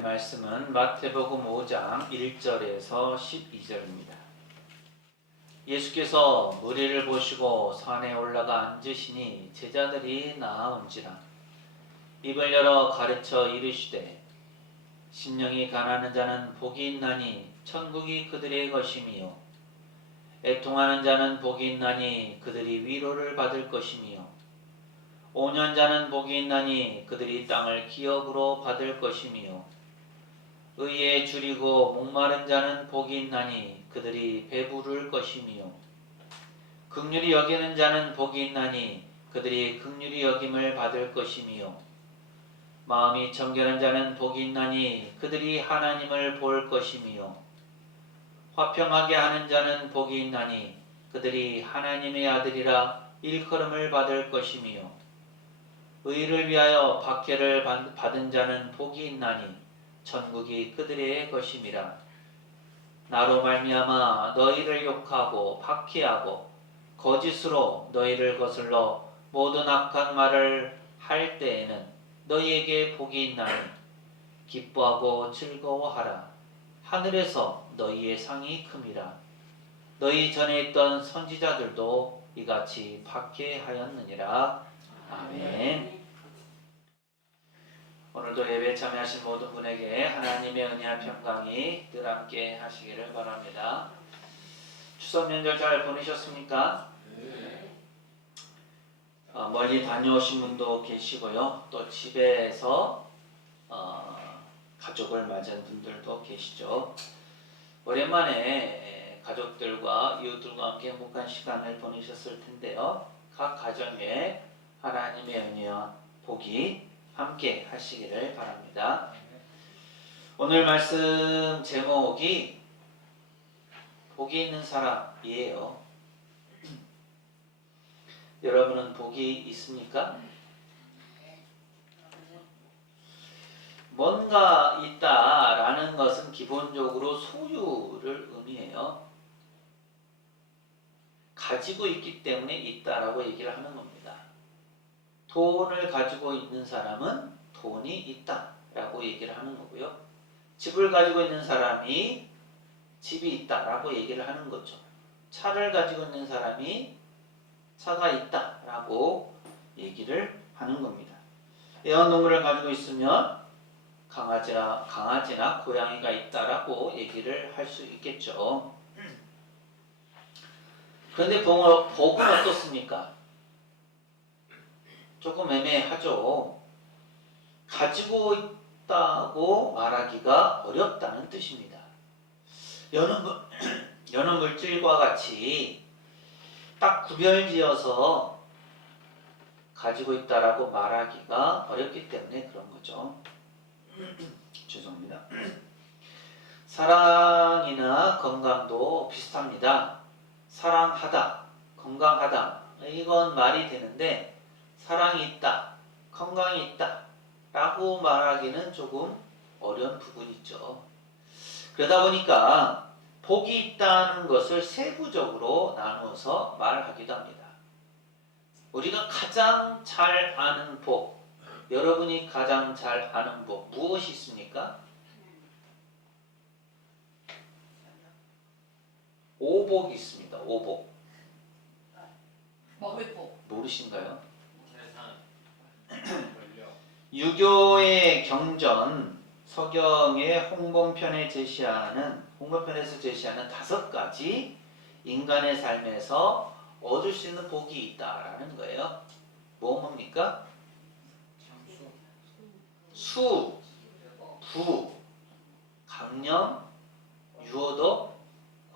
오늘의 말씀은 마태복음 5장 1절에서 12절입니다. 예수께서 무리를 보시고 산에 올라가 앉으시니 제자들이 나아온지라. 입을 열어 가르쳐 이르시되 심령이 가난한 자는 복이 있나니 천국이 그들의 것이미요 애통하는 자는 복이 있나니 그들이 위로를 받을 것이미요 온연자는 복이 있나니 그들이 땅을 기업으로 받을 것이미요 의에 줄이고 목마른 자는 복이 있나니 그들이 배부를 것이미요 긍휼히 여기는 자는 복이 있나니 그들이 긍휼히 여김을 받을 것이미요 마음이 정결한 자는 복이 있나니 그들이 하나님을 볼 것이미요 화평하게 하는 자는 복이 있나니 그들이 하나님의 아들이라 일컬음을 받을 것이미요 의를 위하여 박해를 받은 자는 복이 있나니 천국이 그들의 것임이라. 나로 말미암아 너희를 욕하고 박해하고 거짓으로 너희를 거슬러 모든 악한 말을 할 때에는 너희에게 복이 있나니 기뻐하고 즐거워하라. 하늘에서 너희의 상이 큼이라. 너희 전에 있던 선지자들도 이같이 박해하였느니라. 아멘. 오늘도 예배 참여하신 모든 분에게 하나님의 은혜와 평강이 늘 함께 하시기를 바랍니다. 추석 명절 잘 보내셨습니까? 네. 멀리 다녀오신 분도 계시고요. 또 집에서 가족을 맞은 분들도 계시죠. 오랜만에 가족들과 이웃들과 함께 행복한 시간을 보내셨을 텐데요. 각 가정에 하나님의 은혜와 복이 함께 하시기를 바랍니다. 오늘 말씀 제목이 복이 있는 사람이에요. 여러분은 복이 있습니까? 뭔가 있다라는 것은 기본적으로 소유를 의미해요. 가지고 있기 때문에 있다라고 얘기를 하는 겁니다. 돈을 가지고 있는 사람은 돈이 있다라고 얘기를 하는 거고요. 집을 가지고 있는 사람이 집이 있다라고 얘기를 하는 거죠. 차를 가지고 있는 사람이 차가 있다라고 얘기를 하는 겁니다. 애완동물을 가지고 있으면 강아지나 고양이가 있다라고 얘기를 할 수 있겠죠. 그런데 복은 어떻습니까? 조금 애매하죠. 가지고 있다고 말하기가 어렵다는 뜻입니다. 여러 물질과 같이 딱 구별지어서 가지고 있다라고 말하기가 어렵기 때문에 그런 거죠. 죄송합니다. 사랑이나 건강도 비슷합니다. 사랑하다, 건강하다 이건 말이 되는데 사랑이 있다, 건강이 있다 라고 말하기는 조금 어려운 부분이 있죠. 그러다 보니까 복이 있다는 것을 세부적으로 나누어서 말하기도 합니다. 우리가 가장 잘 아는 복, 여러분이 가장 잘 아는 복 무엇이 있습니까? 오복이 있습니다. 오복. 먹을 복. 모르신가요? 유교의 경전, 서경의 홍범편에서 제시하는 5가지 인간의 삶에서 얻을 수 있는 복이 있다라는 거예요. 뭡니까? 수, 부, 강령, 유효도,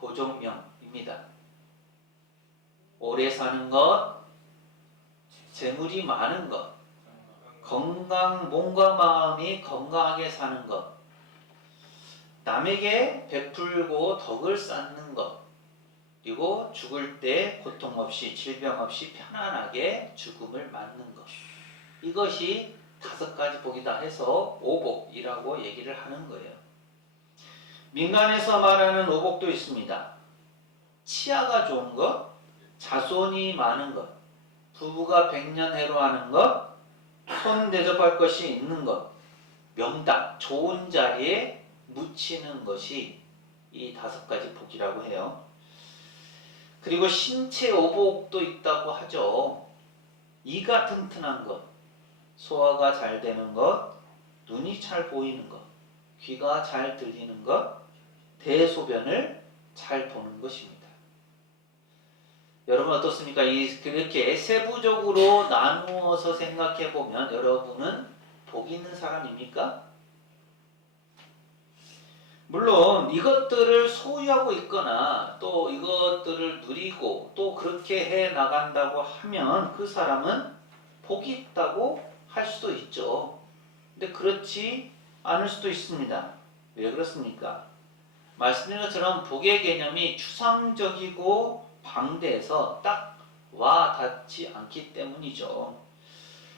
고종명입니다. 오래 사는 것, 재물이 많은 것, 건강, 몸과 마음이 건강하게 사는 것, 남에게 베풀고 덕을 쌓는 것, 그리고 죽을 때 고통 없이 질병 없이 편안하게 죽음을 맞는 것. 이것이 5가지 복이다 해서 오복이라고 얘기를 하는 거예요. 민간에서 말하는 오복도 있습니다. 치아가 좋은 것, 자손이 많은 것, 부부가 백년 해로하는 것, 손 대접할 것이 있는 것, 명당, 좋은 자리에 묻히는 것이 이 5가지 복이라고 해요. 그리고 신체 오복도 있다고 하죠. 이가 튼튼한 것, 소화가 잘 되는 것, 눈이 잘 보이는 것, 귀가 잘 들리는 것, 대소변을 잘 보는 것입니다. 여러분 어떻습니까? 그렇게 세부적으로 나누어서 생각해 보면 여러분은 복 있는 사람입니까? 물론 이것들을 소유하고 있거나 또 이것들을 누리고 또 그렇게 해 나간다고 하면 그 사람은 복이 있다고 할 수도 있죠. 근데 그렇지 않을 수도 있습니다. 왜 그렇습니까? 말씀드린 것처럼 복의 개념이 추상적이고 방대해서 딱 와 닿지 않기 때문이죠.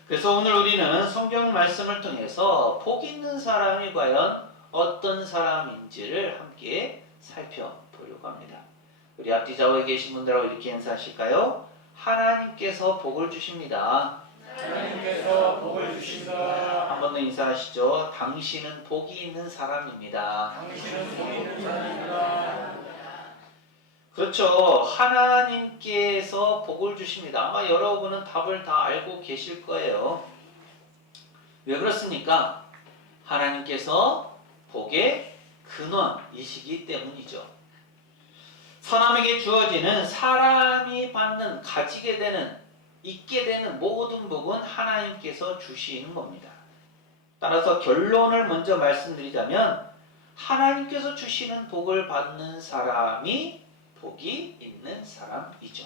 그래서 오늘 우리는 성경 말씀을 통해서 복 있는 사람이 과연 어떤 사람인지를 함께 살펴보려고 합니다. 우리 앞뒤 좌우에 계신 분들하고 이렇게 인사하실까요? 하나님께서 복을 주십니다. 하나님께서 복을 주신다. 한 번 더 인사하시죠. 당신은 복이 있는 사람입니다. 당신은 복이 있는 사람입니다. 그렇죠. 하나님께서 복을 주십니다. 아마 여러분은 답을 다 알고 계실 거예요. 왜 그렇습니까? 하나님께서 복의 근원이시기 때문이죠. 사람에게 주어지는 사람이 받는, 가지게 되는, 있게 되는 모든 복은 하나님께서 주시는 겁니다. 따라서 결론을 먼저 말씀드리자면 하나님께서 주시는 복을 받는 사람이 복이 있는 사람이죠.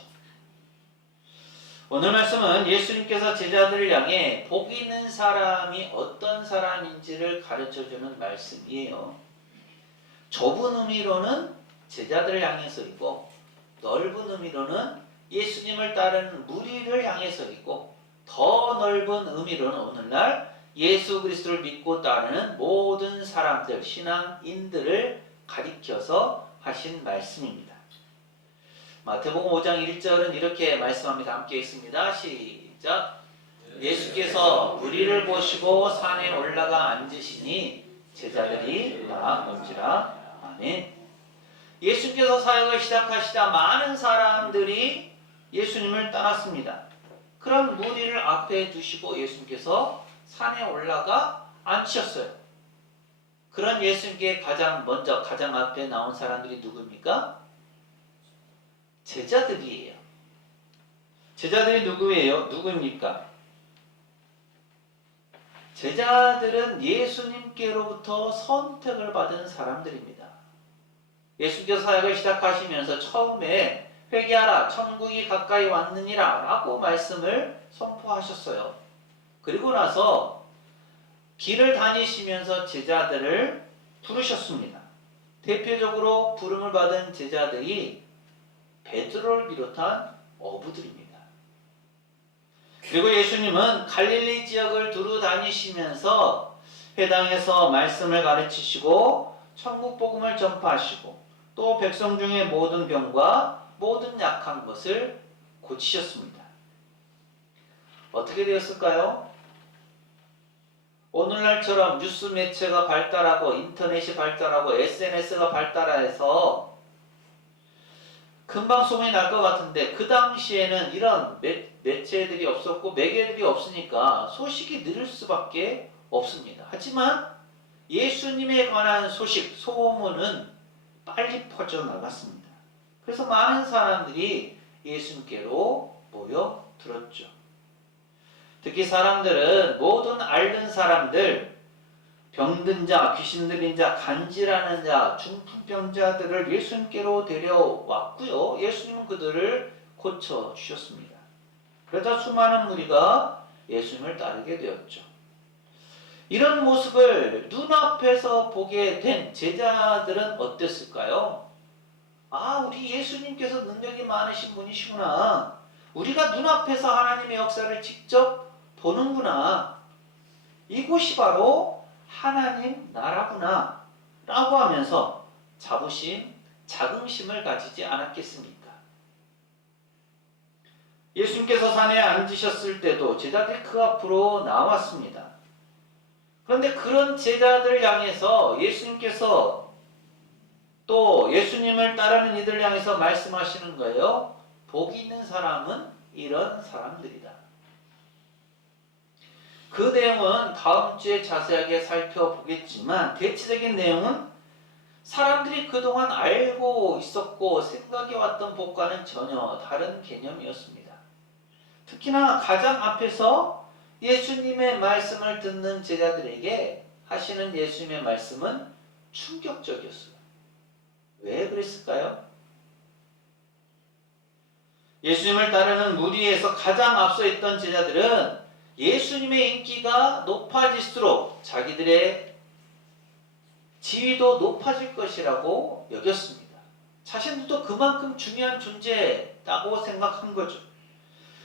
오늘 말씀은 예수님께서 제자들을 향해 복이 있는 사람이 어떤 사람인지를 가르쳐주는 말씀이에요. 좁은 의미로는 제자들을 향해서이고 넓은 의미로는 예수님을 따르는 무리를 향해서이고 더 넓은 의미로는 오늘날 예수 그리스도를 믿고 따르는 모든 사람들, 신앙인들을 가리켜서 하신 말씀입니다. 마태복음 5장 1절은 이렇게 말씀합니다. 함께 읽습니다. 시작. 예수께서 무리를 보시고 산에 올라가 앉으시니 제자들이 나아온지라. 아멘. 예수님께서 사역을 시작하시자 많은 사람들이 예수님을 따랐습니다. 그런 무리를 앞에 두시고 예수님께서 산에 올라가 앉으셨어요. 그런 예수님께 가장 앞에 나온 사람들이 누굽니까? 제자들이에요. 제자들이 누구입니까? 제자들은 예수님께로부터 선택을 받은 사람들입니다. 예수께서 사역을 시작하시면서 처음에 회개하라, 천국이 가까이 왔느니라 라고 말씀을 선포하셨어요. 그리고 나서 길을 다니시면서 제자들을 부르셨습니다. 대표적으로 부름을 받은 제자들이 베드로를 비롯한 어부들입니다. 그리고 예수님은 갈릴리 지역을 두루 다니시면서 회당에서 말씀을 가르치시고 천국 복음을 전파하시고 또 백성 중의 모든 병과 모든 약한 것을 고치셨습니다. 어떻게 되었을까요? 오늘날처럼 뉴스 매체가 발달하고 인터넷이 발달하고 SNS가 발달해서 금방 소문이 날 것 같은데 그 당시에는 이런 매체들이 없었고 매개들이 없으니까 소식이 느릴 수밖에 없습니다. 하지만 예수님에 관한 소식, 소문은 빨리 퍼져나갔습니다. 그래서 많은 사람들이 예수님께로 모여들었죠. 특히 사람들은 모든 앓는 사람들, 병든 자, 귀신 들린 자, 간질하는 자, 중풍병자들을 예수님께로 데려왔고요. 예수님은 그들을 고쳐주셨습니다. 그러자 수많은 무리가 예수님을 따르게 되었죠. 이런 모습을 눈앞에서 보게 된 제자들은 어땠을까요? 아, 우리 예수님께서 능력이 많으신 분이시구나. 우리가 눈앞에서 하나님의 역사를 직접 보는구나. 이곳이 바로 하나님 나라구나 라고 하면서 자긍심을 가지지 않았겠습니까? 예수님께서 산에 앉으셨을 때도 제자들이 그 앞으로 나왔습니다. 그런데 그런 제자들 향해서 예수님께서 또 예수님을 따르는 이들 향해서 말씀하시는 거예요. 복이 있는 사람은 이런 사람들이다. 그 내용은 다음 주에 자세하게 살펴보겠지만 대체적인 내용은 사람들이 그동안 알고 있었고 생각해왔던 복과는 전혀 다른 개념이었습니다. 특히나 가장 앞에서 예수님의 말씀을 듣는 제자들에게 하시는 예수님의 말씀은 충격적이었어요. 왜 그랬을까요? 예수님을 따르는 무리에서 가장 앞서 있던 제자들은 예수님의 인기가 높아질수록 자기들의 지위도 높아질 것이라고 여겼습니다. 자신들도 그만큼 중요한 존재라고 생각한 거죠.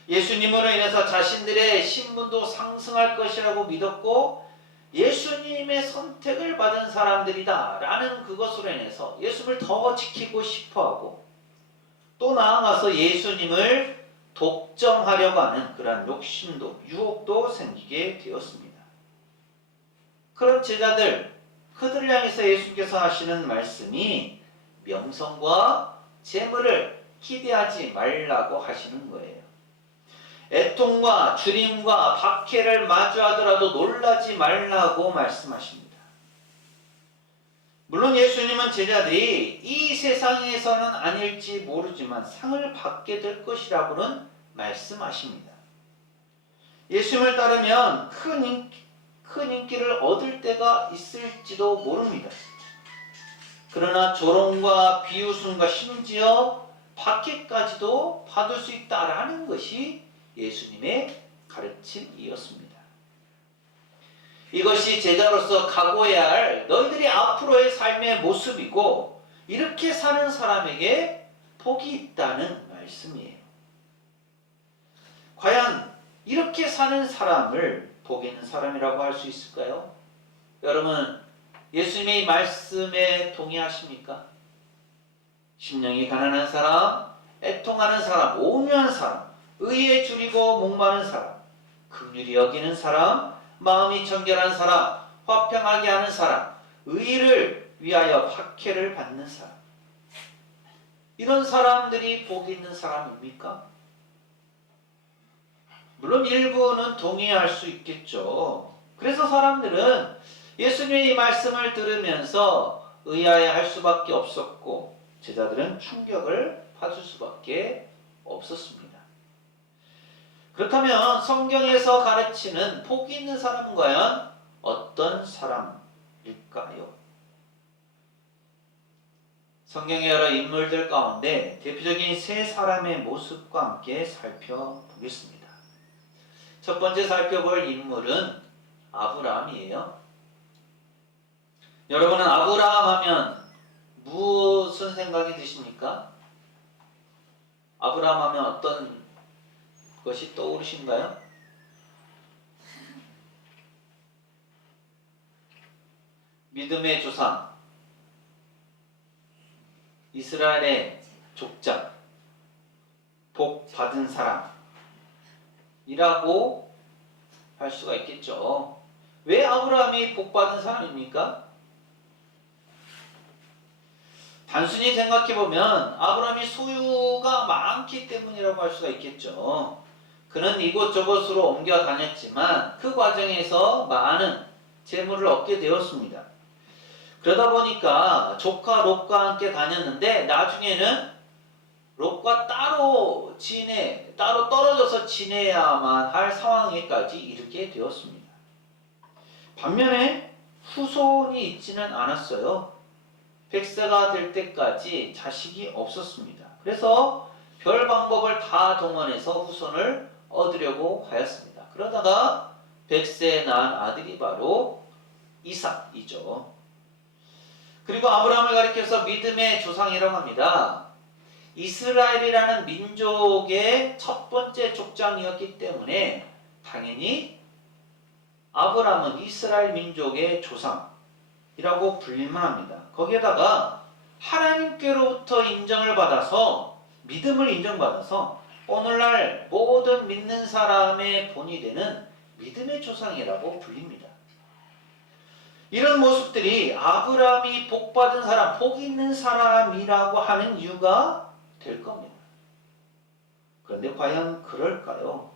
예수님으로 인해서 자신들의 신분도 상승할 것이라고 믿었고 예수님의 선택을 받은 사람들이다 라는 그것으로 인해서 예수님을 더 지키고 싶어하고 또 나아가서 예수님을 독점하려고 하는 그러한 욕심도 유혹도 생기게 되었습니다. 그런 제자들 그들을 향해서 예수님께서 하시는 말씀이 명성과 재물을 기대하지 말라고 하시는 거예요. 애통과 주림과 박해를 마주하더라도 놀라지 말라고 말씀하십니다. 물론 예수님은 제자들이 이 세상에서는 아닐지 모르지만 상을 받게 될 것이라고는 말씀하십니다. 예수님을 따르면 큰 인기를 얻을 때가 있을지도 모릅니다. 그러나 조롱과 비웃음과 심지어 박해까지도 받을 수 있다라는 것이 예수님의 가르침이었습니다. 이것이 제자로서 각오해야 할 너희들이 앞으로의 삶의 모습이고 이렇게 사는 사람에게 복이 있다는 말씀이에요. 과연 이렇게 사는 사람을 복 있는 사람이라고 할 수 있을까요? 여러분 예수님의 말씀에 동의하십니까? 심령이 가난한 사람, 애통하는 사람, 오묘한 사람, 의에 줄이고 목마른 사람, 긍휼히 여기는 사람, 마음이 청결한 사람, 화평하게 하는 사람, 의를 위하여 박해를 받는 사람. 이런 사람들이 복 있는 사람입니까? 물론 일부는 동의할 수 있겠죠. 그래서 사람들은 예수님의 이 말씀을 들으면서 의아해 할 수밖에 없었고 제자들은 충격을 받을 수밖에 없었습니다. 그렇다면 성경에서 가르치는 복이 있는 사람은 과연 어떤 사람일까요? 성경의 여러 인물들 가운데 대표적인 세 사람의 모습과 함께 살펴보겠습니다. 첫 번째 살펴볼 인물은 아브라함이에요. 여러분은 아브라함 하면 무슨 생각이 드십니까? 아브라함 하면 어떤 것이 떠오르신가요? 믿음의 조상, 이스라엘의 족장, 복 받은 사람이라고 할 수가 있겠죠. 왜 아브라함이 복 받은 사람입니까? 단순히 생각해보면 아브라함이 소유가 많기 때문이라고 할 수가 있겠죠. 그는 이곳저곳으로 옮겨 다녔지만 그 과정에서 많은 재물을 얻게 되었습니다. 그러다 보니까 조카 롯과 함께 다녔는데 나중에는 롯과 따로 떨어져서 지내야만 할 상황에까지 이르게 되었습니다. 반면에 후손이 있지는 않았어요. 100세가 될 때까지 자식이 없었습니다. 그래서 별 방법을 다 동원해서 후손을 얻으려고 하였습니다. 그러다가 100세에 낳은 아들이 바로 이삭이죠. 그리고 아브라함을 가리켜서 믿음의 조상이라고 합니다. 이스라엘이라는 민족의 첫 번째 족장이었기 때문에 당연히 아브라함은 이스라엘 민족의 조상이라고 불릴만 합니다. 거기에다가 하나님께로부터 인정을 받아서 믿음을 인정받아서 오늘날 모든 믿는 사람의 본이 되는 믿음의 조상이라고 불립니다. 이런 모습들이 아브라함이 복받은 사람, 복 있는 사람이라고 하는 이유가 될 겁니다. 그런데 과연 그럴까요?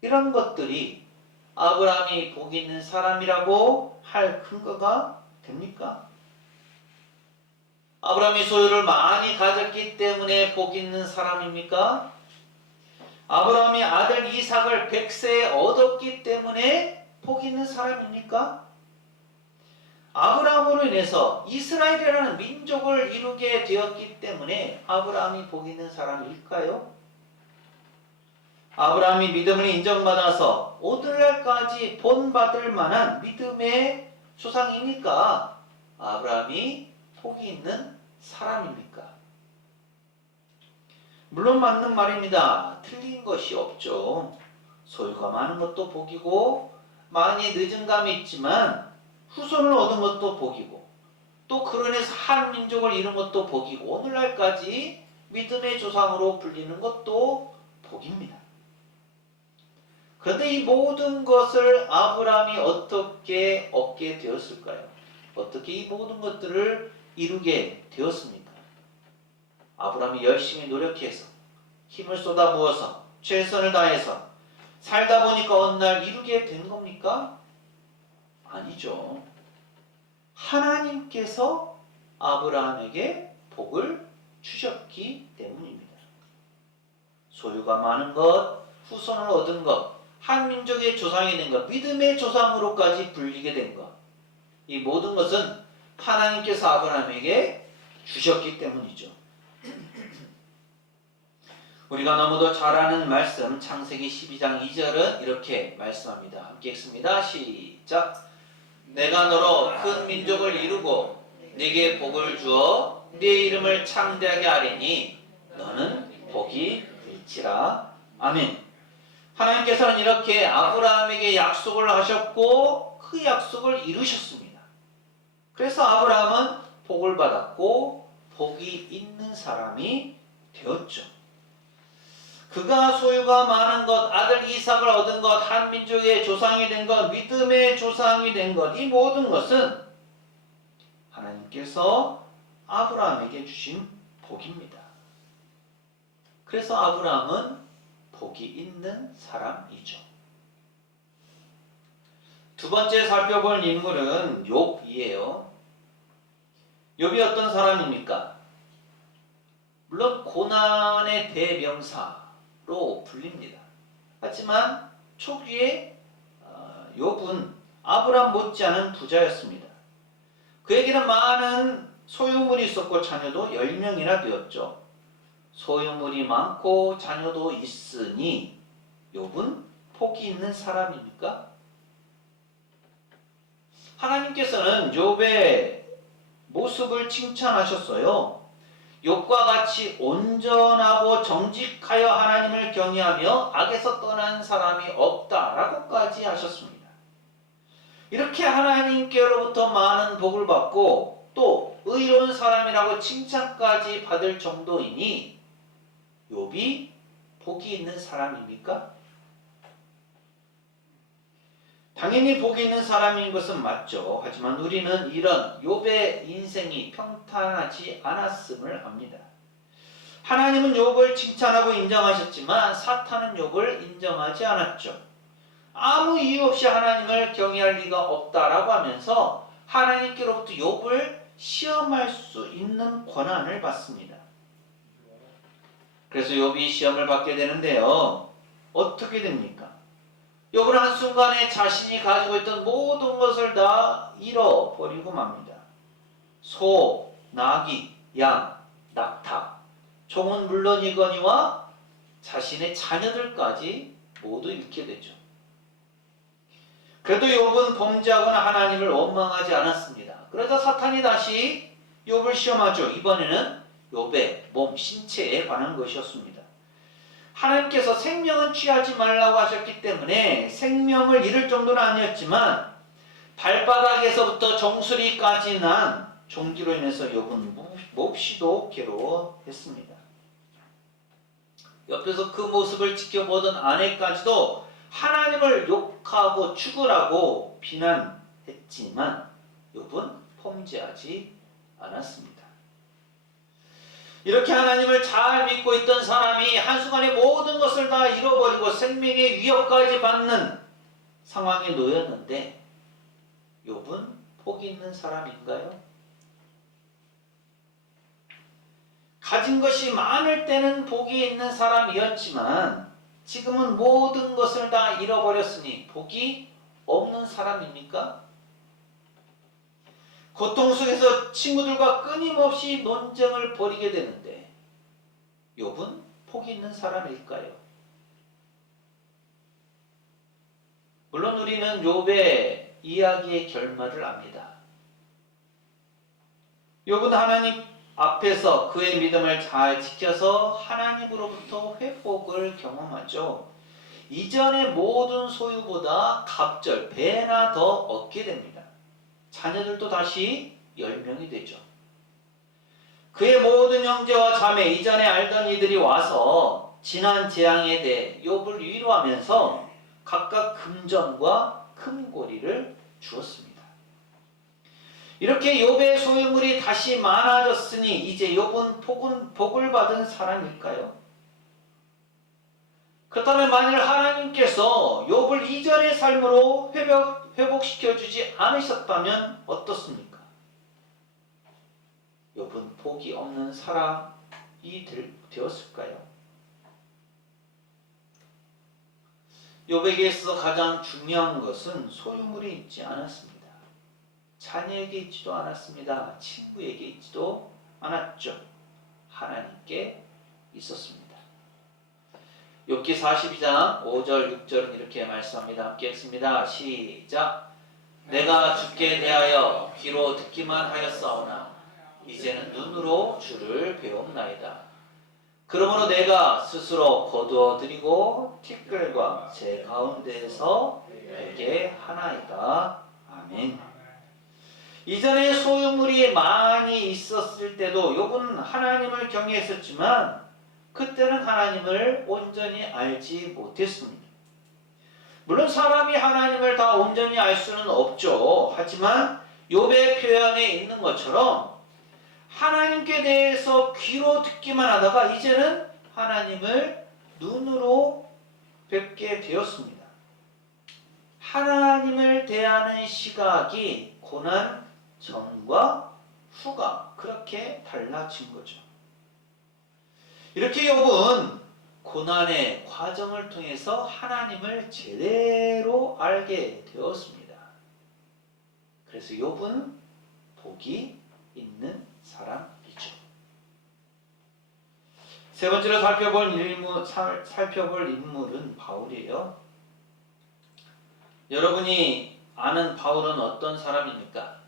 이런 것들이 아브라함이 복 있는 사람이라고 할 근거가 됩니까? 아브라함이 소유를 많이 가졌기 때문에 복 있는 사람입니까? 아브라함이 아들 이삭을 100세에 얻었기 때문에 복 있는 사람입니까? 아브라함으로 인해서 이스라엘이라는 민족을 이루게 되었기 때문에 아브라함이 복 있는 사람일까요? 아브라함이 믿음을 인정받아서 오늘날까지 본받을 만한 믿음의 조상이니까 아브라함이 복이 있는 사람입니까? 물론 맞는 말입니다. 틀린 것이 없죠. 소유가 많은 것도 복이고 많이 늦은 감이 있지만 후손을 얻은 것도 복이고 또 그런해서 한 민족을 이룬 것도 복이고 오늘날까지 믿음의 조상으로 불리는 것도 복입니다. 그런데 이 모든 것을 아브라함이 어떻게 얻게 되었을까요? 어떻게 이 모든 것들을 이루게 되었습니까? 아브라함이 열심히 노력해서 힘을 쏟아부어서 최선을 다해서 살다 보니까 어느 날 이루게 된 겁니까? 아니죠. 하나님께서 아브라함에게 복을 주셨기 때문입니다. 소유가 많은 것, 후손을 얻은 것, 한 민족의 조상이 된 것, 믿음의 조상으로까지 불리게 된 것, 이 모든 것은 하나님께서 아브라함에게 주셨기 때문이죠. 우리가 너무도 잘 아는 말씀 창세기 12장 2절은 이렇게 말씀합니다. 함께 읽습니다. 시작. 내가 너로 큰 민족을 이루고 네게 복을 주어 네 이름을 창대하게 하리니 너는 복이 될지라. 아멘. 하나님께서는 이렇게 아브라함에게 약속을 하셨고 그 약속을 이루셨습니다. 그래서 아브라함은 복을 받았고 복이 있는 사람이 되었죠. 그가 소유가 많은 것, 아들 이삭을 얻은 것, 한 민족의 조상이 된 것, 믿음의 조상이 된 것, 이 모든 것은 하나님께서 아브라함에게 주신 복입니다. 그래서 아브라함은 복이 있는 사람이죠. 두 번째 살펴볼 인물은 욥이에요. 욥이 어떤 사람입니까? 물론 고난의 대명사로 불립니다. 하지만 초기에 욥은 아브라함 못지않은 부자였습니다. 그에게는 많은 소유물이 있었고 자녀도 10명이나 되었죠. 소유물이 많고 자녀도 있으니 욥은 복이 있는 사람입니까? 하나님께서는 욥의 모습을 칭찬하셨어요. 욥과 같이 온전하고 정직하여 하나님을 경외하며 악에서 떠난 사람이 없다라고까지 하셨습니다. 이렇게 하나님께로부터 많은 복을 받고 또 의로운 사람이라고 칭찬까지 받을 정도이니 욥이 복이 있는 사람입니까? 당연히 복이 있는 사람인 것은 맞죠. 하지만 우리는 이런 욥의 인생이 평탄하지 않았음을 압니다. 하나님은 욥을 칭찬하고 인정하셨지만 사탄은 욥을 인정하지 않았죠. 아무 이유 없이 하나님을 경외할 리가 없다라고 하면서 하나님께로부터 욥을 시험할 수 있는 권한을 받습니다. 그래서 욥이 시험을 받게 되는데요. 어떻게 됩니까? 욥은 한순간에 자신이 가지고 있던 모든 것을 다 잃어버리고 맙니다. 소, 나귀, 양, 낙타, 종은 물론이거니와 자신의 자녀들까지 모두 잃게 되죠. 그래도 욥은 범죄하거나 하나님을 원망하지 않았습니다. 그러자 사탄이 다시 욥을 시험하죠. 이번에는 욥의 몸, 신체에 관한 것이었습니다. 하나님께서 생명은 취하지 말라고 하셨기 때문에 생명을 잃을 정도는 아니었지만 발바닥에서부터 정수리까지 난 종기로 인해서 욥은 몹시도 괴로워했습니다. 옆에서 그 모습을 지켜보던 아내까지도 하나님을 욕하고 죽으라고 비난했지만 욥은 범죄하지 않았습니다. 이렇게 하나님을 잘 믿고 있던 사람이 한순간에 모든 것을 다 잃어버리고 생명의 위협까지 받는 상황에 놓였는데 욥은 복이 있는 사람인가요? 가진 것이 많을 때는 복이 있는 사람이었지만 지금은 모든 것을 다 잃어버렸으니 복이 없는 사람입니까? 고통 속에서 친구들과 끊임없이 논쟁을 벌이게 되는데 욥은 복이 있는 사람일까요? 물론 우리는 욥의 이야기의 결말을 압니다. 욥은 하나님 앞에서 그의 믿음을 잘 지켜서 하나님으로부터 회복을 경험하죠. 이전의 모든 소유보다 갑절, 배나 더 얻게 됩니다. 자녀들도 다시 10명이 되죠. 그의 모든 형제와 자매, 이전에 알던 이들이 와서 지난 재앙에 대해 욥을 위로하면서 각각 금전과 금고리를 주었습니다. 이렇게 욥의 소유물이 다시 많아졌으니 이제 욥은 복을 받은 사람일까요? 그렇다면 만일 하나님께서 욥을 이전의 삶으로 회복시켜주지 않으셨다면 어떻습니까? 욥은 복이 없는 사람이 되었을까요? 욥에게 있어서 가장 중요한 것은 소유물이 있지 않았습니다. 자녀에게 있지도 않았습니다. 친구에게 있지도 않았죠. 하나님께 있었습니다. 욥기 42장 5절 6절은 이렇게 말씀합니다. 함께 읽습니다. 시작. 내가 주께 대하여 귀로 듣기만 하였사오나 이제는 눈으로 주를 배움나이다. 그러므로 내가 스스로 거두어드리고 티끌과 제 가운데에서 베게 하나이다. 아멘. 이전에 소유물이 많이 있었을 때도 욥은 하나님을 경외했었지만 그때는 하나님을 온전히 알지 못했습니다. 물론 사람이 하나님을 다 온전히 알 수는 없죠. 하지만 욥의 표현에 있는 것처럼 하나님께 대해서 귀로 듣기만 하다가 이제는 하나님을 눈으로 뵙게 되었습니다. 하나님을 대하는 시각이 고난 전과 후가 그렇게 달라진 거죠. 이렇게 욥은 고난의 과정을 통해서 하나님을 제대로 알게 되었습니다. 그래서 욥은 복이 있는 사람이죠. 세 번째로 살펴볼 인물은 바울이에요. 여러분이 아는 바울은 어떤 사람입니까?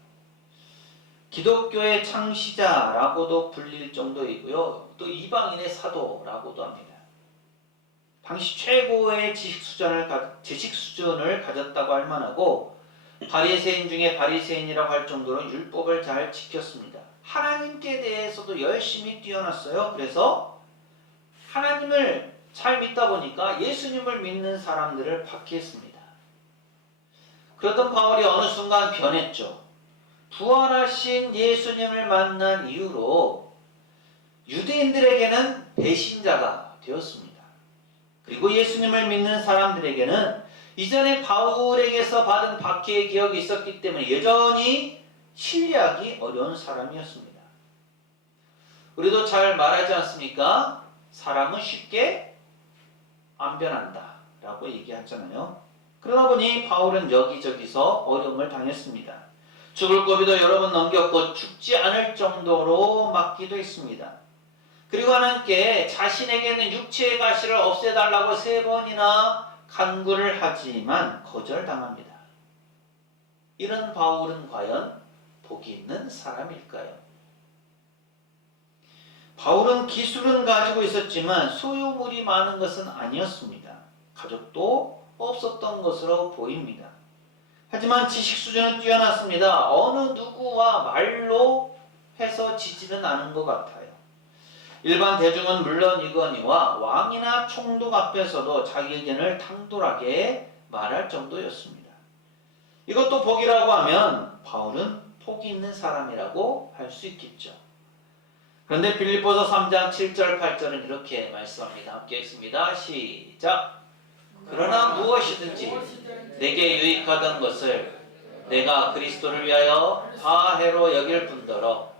기독교의 창시자라고도 불릴 정도이고요. 또 이방인의 사도라고도 합니다. 당시 최고의 지식 수준을 가졌다고 할 만하고 바리새인 중에 바리새인이라고 할 정도로 율법을 잘 지켰습니다. 하나님께 대해서도 열심히 뛰어났어요. 그래서 하나님을 잘 믿다 보니까 예수님을 믿는 사람들을 박해했습니다. 그러던 바울이 어느 순간 변했죠. 부활하신 예수님을 만난 이후로 유대인들에게는 배신자가 되었습니다. 그리고 예수님을 믿는 사람들에게는 이전에 바울에게서 받은 박해의 기억이 있었기 때문에 여전히 신뢰하기 어려운 사람이었습니다. 우리도 잘 말하지 않습니까? 사람은 쉽게 안 변한다 라고 얘기하잖아요. 그러다 보니 바울은 여기저기서 어려움을 당했습니다. 죽을 고비도 여러 번 넘겼고 죽지 않을 정도로 맞기도 했습니다. 그리고 하나님께 자신에게 있는 육체의 가시를 없애달라고 3번이나 간구를 하지만 거절당합니다. 이런 바울은 과연 복이 있는 사람일까요? 바울은 기술은 가지고 있었지만 소유물이 많은 것은 아니었습니다. 가족도 없었던 것으로 보입니다. 하지만 지식 수준은 뛰어났습니다. 어느 누구와 말로 해서 지지는 않은 것 같아요. 일반 대중은 물론이거니와 왕이나 총독 앞에서도 자기 의견을 당돌하게 말할 정도였습니다. 이것도 복이라고 하면 바울은 있는 사람이라고 할 수 있겠죠. 그런데 빌립보서 3장 7절 8절은 이렇게 말씀합니다. 함께 읽습니다. 시작. 그러나 무엇이든지 내게 유익하던 것을 내가 그리스도를 위하여 다 해로 여길 뿐더러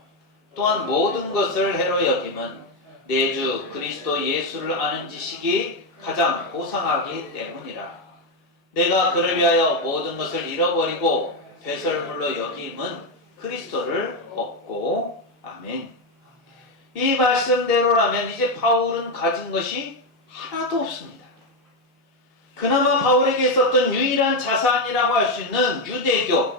또한 모든 것을 해로 여김은 내 주 그리스도 예수를 아는 지식이 가장 고상하기 때문이라. 내가 그를 위하여 모든 것을 잃어버리고 배설물로 여김은 그리스도를 얻고. 아멘. 이 말씀대로라면 이제 바울은 가진 것이 하나도 없습니다. 그나마 바울에게 있었던 유일한 자산이라고 할 수 있는 유대교,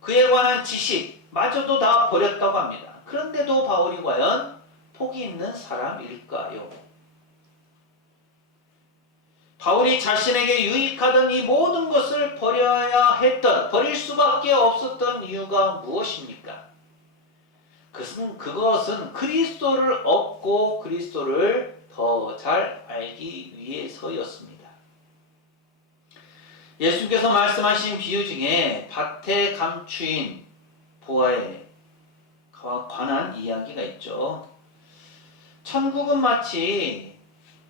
그에 관한 지식마저도 다 버렸다고 합니다. 그런데도 바울이 과연 복이 있는 사람일까요? 바울이 자신에게 유익하던 이 모든 것을 버릴 수밖에 없었던 이유가 무엇입니까? 그것은 그리스도를 얻고 그리스도를 더 잘 알기 위해서였습니다. 예수님께서 말씀하신 비유 중에 밭에 감추인 보화에 관한 이야기가 있죠. 천국은 마치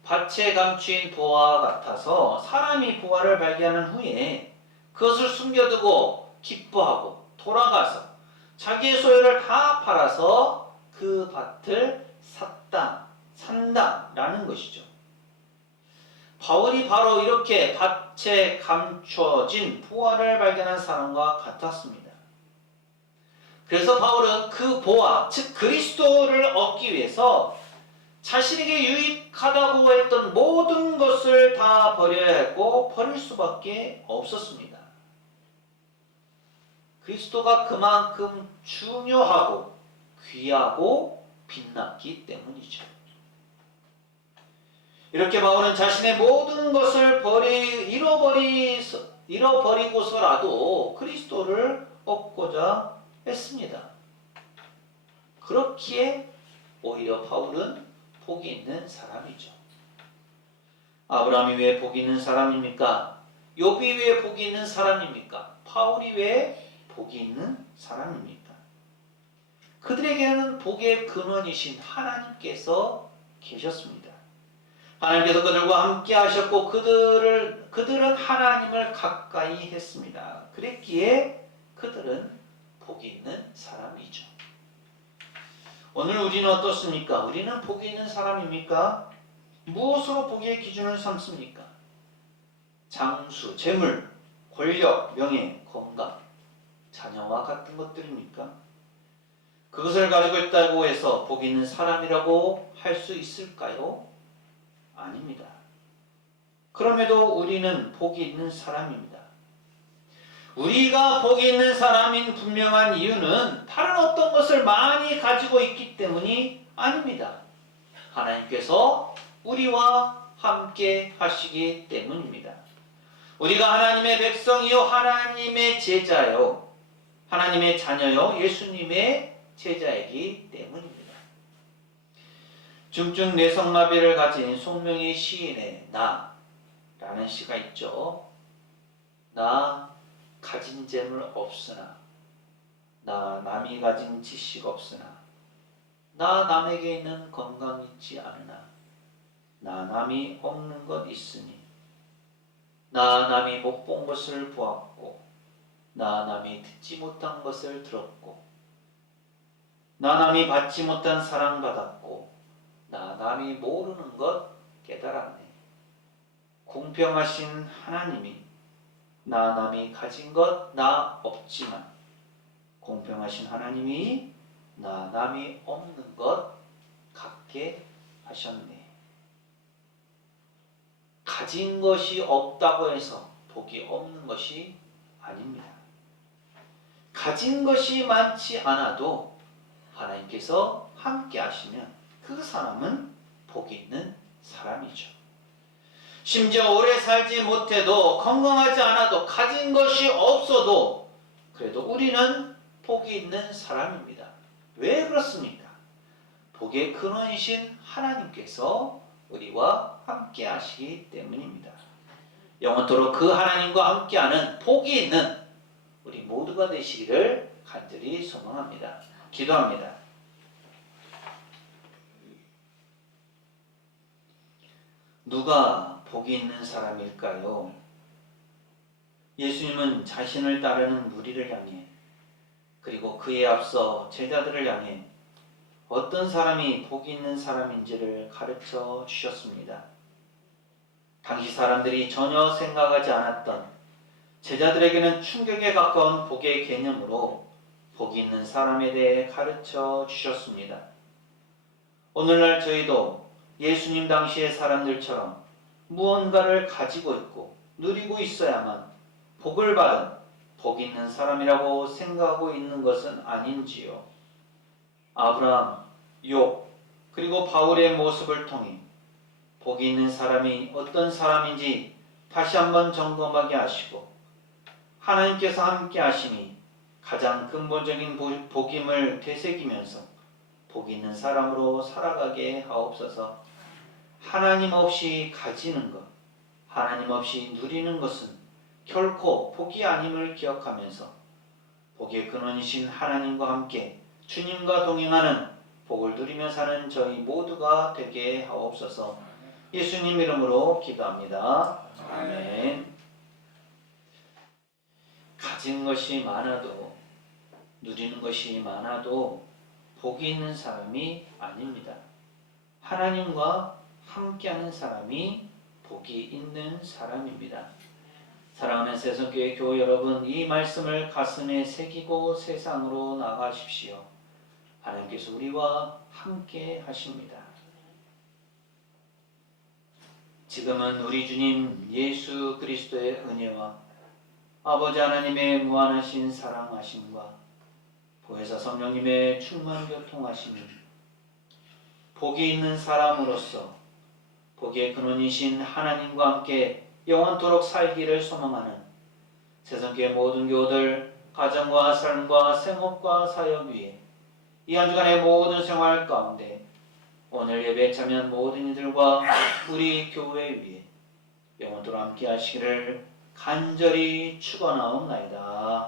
밭에 감추인 보화와 같아서 사람이 보화를 발견한 후에 그것을 숨겨두고 기뻐하고 돌아가서 자기의 소유를 다 팔아서 그 밭을 산다라는 것이죠. 바울이 바로 이렇게 밭에 감춰진 보화를 발견한 사람과 같았습니다. 그래서 바울은 그 보화, 즉 그리스도를 얻기 위해서 자신에게 유익하다고 했던 모든 것을 다 버려야 했고 버릴 수밖에 없었습니다. 그리스도가 그만큼 중요하고 귀하고 빛났기 때문이죠. 이렇게 바울은 자신의 모든 것을 잃어버리고서라도 그리스도를 얻고자 했습니다. 그렇기에 오히려 바울은 복이 있는 사람이죠. 아브라함이 왜 복이 있는 사람입니까? 욥이 왜 복이 있는 사람입니까? 바울이 왜 복이 있는 사람입니까? 그들에게는 복의 근원이신 하나님께서 계셨습니다. 하나님께서 그들과 함께 하셨고 그들은 하나님을 가까이 했습니다. 그랬기에 그들은 복이 있는 사람이죠. 오늘 우리는 어떻습니까? 우리는 복이 있는 사람입니까? 무엇으로 복의 기준을 삼습니까? 장수, 재물, 권력, 명예, 건강, 자녀와 같은 것들입니까? 그것을 가지고 있다고 해서 복이 있는 사람이라고 할 수 있을까요? 아닙니다. 그럼에도 우리는 복이 있는 사람입니다. 우리가 복이 있는 사람인 분명한 이유는 다른 어떤 것을 많이 가지고 있기 때문이 아닙니다. 하나님께서 우리와 함께 하시기 때문입니다. 우리가 하나님의 백성이요 하나님의 제자요 하나님의 자녀요 예수님의 제자이기 때문입니다. 중증 뇌성마비를 가진 송명희 시인의 나라는 시가 있죠. 나 가진 재물 없으나 나 남이 가진 지식 없으나 나 남에게 있는 건강 있지 않으나 나 남이 없는 것 있으니 나 남이 못 본 것을 보았고 나 남이 듣지 못한 것을 들었고 나 남이 받지 못한 사랑받았고 나 남이 모르는 것 깨달았네. 공평하신 하나님이 나 남이 가진 것 나 없지만 공평하신 하나님이 나 남이 없는 것 갖게 하셨네. 가진 것이 없다고 해서 복이 없는 것이 아닙니다. 가진 것이 많지 않아도 하나님께서 함께 하시면 그 사람은 복이 있는 사람이죠. 심지어 오래 살지 못해도 건강하지 않아도 가진 것이 없어도 그래도 우리는 복이 있는 사람입니다. 왜 그렇습니까? 복의 근원이신 하나님께서 우리와 함께 하시기 때문입니다. 영원토록 그 하나님과 함께하는 복이 있는 우리 모두가 되시기를 간절히 소망합니다. 기도합니다. 누가 복이 있는 사람일까요? 예수님은 자신을 따르는 무리를 향해 그리고 그에 앞서 제자들을 향해 어떤 사람이 복이 있는 사람인지를 가르쳐 주셨습니다. 당시 사람들이 전혀 생각하지 않았던 제자들에게는 충격에 가까운 복의 개념으로 복이 있는 사람에 대해 가르쳐 주셨습니다. 오늘날 저희도 예수님 당시의 사람들처럼 무언가를 가지고 있고 누리고 있어야만 복을 받은 복 있는 사람이라고 생각하고 있는 것은 아닌지요. 아브라함, 욥, 그리고 바울의 모습을 통해 복이 있는 사람이 어떤 사람인지 다시 한번 점검하게 하시고 하나님께서 함께 하심이 가장 근본적인 복임을 되새기면서 복 있는 사람으로 살아가게 하옵소서. 하나님 없이 가지는 것, 하나님 없이 누리는 것은 결코 복이 아님을 기억하면서 복의 근원이신 하나님과 함께 주님과 동행하는 복을 누리며 사는 저희 모두가 되게 하옵소서. 예수님 이름으로 기도합니다. 아멘. 가진 것이 많아도 누리는 것이 많아도 복이 있는 사람이 아닙니다. 하나님과 함께하는 사람이 복이 있는 사람입니다. 사랑하는 새송교회 교우 여러분, 이 말씀을 가슴에 새기고 세상으로 나가십시오. 하나님께서 우리와 함께 하십니다. 지금은 우리 주님 예수 그리스도의 은혜와 아버지 하나님의 무한하신 사랑하심과 보혜사 성령님의 충만 교통하심이 복이 있는 사람으로서 복의 근원이신 하나님과 함께 영원토록 살기를 소망하는 새송교회 모든 교우들 가정과 삶과 생업과 사역 위에 이 한 주간의 모든 생활 가운데 오늘 예배에 참여한 모든 이들과 우리 교회 위에 영원토록 함께 하시기를 간절히 축원하옵나이다.